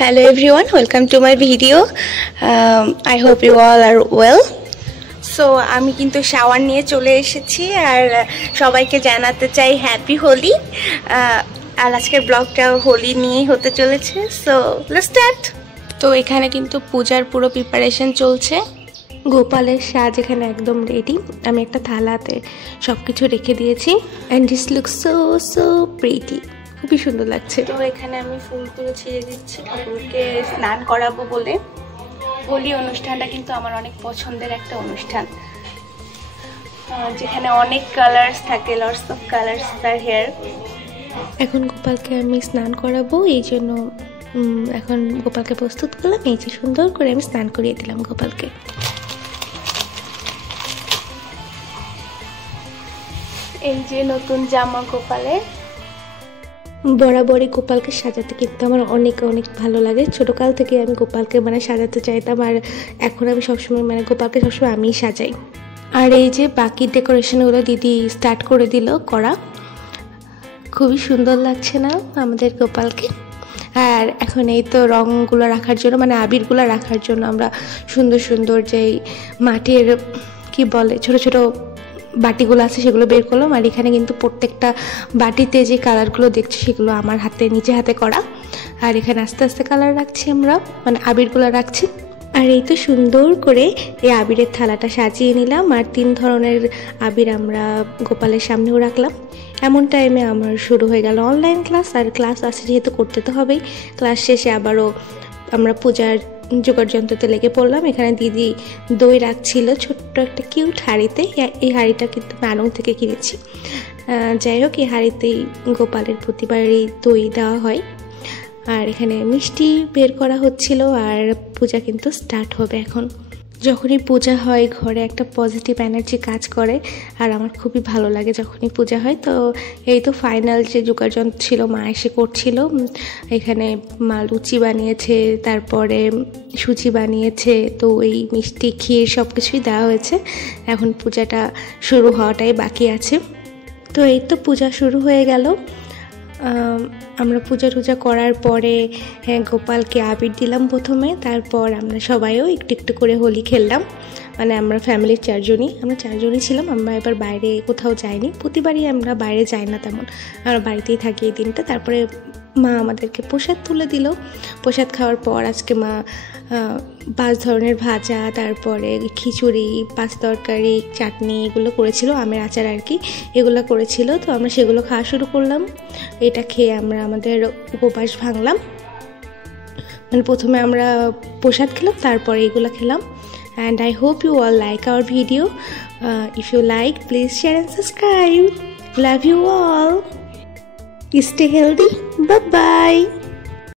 Hello everyone, welcome to my video. I hope you all are well. So আমি কিন্তু shower নিয়ে চলে এসেছি আর সবাইকে জানাতে চাই হ্যাপি হোলি। আর আজকের ব্লগটা হোলি নিয়ে হতে চলেছে। So let's start. তো এখানে কিন্তু পূজার পুরো প্রিপারেশন চলছে। গোপালের সাজ এখানে একদম রেডি। আমি একটা থালাতে সবকিছু রেখে দিয়েছি and this looks so pretty. খুবই সুন্দর লাগছে। তো এখানে আমি ফুলগুলো ছিঁড়ে দিচ্ছি ঠাকুরকে স্নান করাবো বলে। হোলি অনুষ্ঠানটা কিন্তু আমার অনেক পছন্দের একটা অনুষ্ঠান, যেখানে অনেক কালার্স থাকে, লটস অফ কালার্স তার হেয়ার। এখন গোপালকে আমি স্নান করাবো, এই জন্য এখন গোপালকে প্রস্তুত করলাম। এই যে সুন্দর করে আমি স্নান করিয়ে দিলাম গোপালকে। এই যে নতুন জামা গোপালের। বরাবরই গোপালকে সাজাতে কিন্তু আমার অনেক ভালো লাগে। ছোটোকাল থেকে আমি গোপালকে সাজাতে চাইতাম, আর এখন আমি সবসময় গোপালকে সবসময় আমিই সাজাই। আর এই যে বাকি ডেকোরেশনগুলো দিদি স্টার্ট করে দিল করা। খুবই সুন্দর লাগছে না আমাদের গোপালকে। আর এখন এই তো রঙগুলো রাখার জন্য আবিরগুলো রাখার জন্য আমরা সুন্দর যেই মাটির কি বলে ছোট ছোট বাটিগুলো আছে সেগুলো বের করলাম। আর এখানে কিন্তু প্রত্যেকটা বাটিতে যে কালারগুলো দেখছি সেগুলো আমার নিজে হাতে করা। আর এখানে আস্তে আস্তে কালার রাখছি আমরা, আবিরগুলো রাখছি। আর এই তো সুন্দর করে এই আবিরের থালাটা সাজিয়ে নিলাম। আর 3 ধরনের আবির আমরা গোপালের সামনেও রাখলাম। এমন টাইমে আমার শুরু হয়ে গেল অনলাইন ক্লাস। আর ক্লাস আছে যেহেতু করতে তো হবেই। ক্লাস শেষে আবারও আমরা পূজার জোগাড় যন্ত্রতে লেগে পড়লাম। এখানে দিদি দই রাখছিল ছোট্ট একটা কিউট হাঁড়িতে। এই হাঁড়িটা কিন্তু ম্যানং থেকে কিনেছি। যাই হোক, এই হাঁড়িতেই গোপালের প্রতিবারই দই দেওয়া হয়। আর এখানে মিষ্টি বের করা হচ্ছিল। আর পূজা কিন্তু স্টার্ট হবে এখন। যখনই পূজা হয় ঘরে একটা পজিটিভ এনার্জি কাজ করে, আর আমার খুবই ভালো লাগে যখনই পূজা হয়। তো এই তো ফাইনাল যে যোগাযন্ত্র ছিল মা এসে করছিল। এখানে মা লুচি বানিয়েছে, তারপরে সুজি বানিয়েছে, তো এই মিষ্টি ক্ষীর সব কিছুই দেওয়া হয়েছে। এখন পূজাটা শুরু হওয়াটাই বাকি আছে। তো এই তো পূজা শুরু হয়ে গেল। আমরা পূজা টুজা করার পরে গোপালকে আবির দিলাম প্রথমে। তারপর আমরা সবাইও একটু করে হোলি খেললাম। আমরা ফ্যামিলির 4 জনই ছিলাম। আমরা এবার বাইরে কোথাও যাইনি। প্রতিবারই আমরা বাইরে যাই না তেমন, আমরা বাড়িতেই থাকি এই দিনটা। তারপরে মা আমাদেরকে প্রসাদ তুলে দিল। প্রসাদ খাওয়ার পর আজকে মা 5 ধরনের ভাজা, তারপরে খিচুড়ি, 5 তরকারি, চাটনি এগুলো করেছিল, আমের আচার আর কি, এগুলো করেছিল। তো আমরা সেগুলো খাওয়া শুরু করলাম। এটা খেয়ে আমরা আমাদের উপবাস ভাঙলাম। প্রথমে আমরা প্রসাদ খেলাম, তারপরে এগুলো খেলাম। And I hope you all like our video. If you like, please share and subscribe. Love you all. Stay healthy. Bye bye.